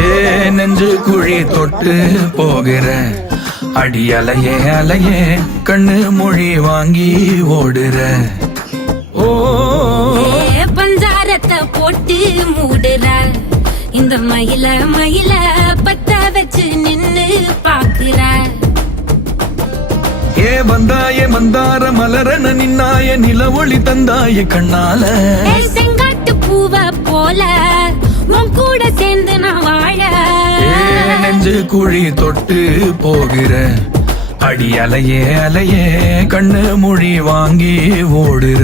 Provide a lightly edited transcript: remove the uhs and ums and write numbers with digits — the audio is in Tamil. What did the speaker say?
ஏ நெஞ்சு குழி தொட்டு போகிற அடி அலையே அலையே கண்ணு மொழி வாங்கி ஓடுற. ஓ பஞ்சாரத்தை போட்டு மூடுற இந்த மயில மயில பத்த வச்சு நின்னு பாக்குற. ஏ வந்தாய மந்தார மலரன நின்னாய நில ஒளி தந்தாய கண்ணால. செங்காட்டு பூவ போல உன் கூட சேர்ந்து நான் வாழ. நெஞ்சு குழி தொட்டு போகிற அடி அலையே அலையே கண்ணு மொழி வாங்கி ஓடுற.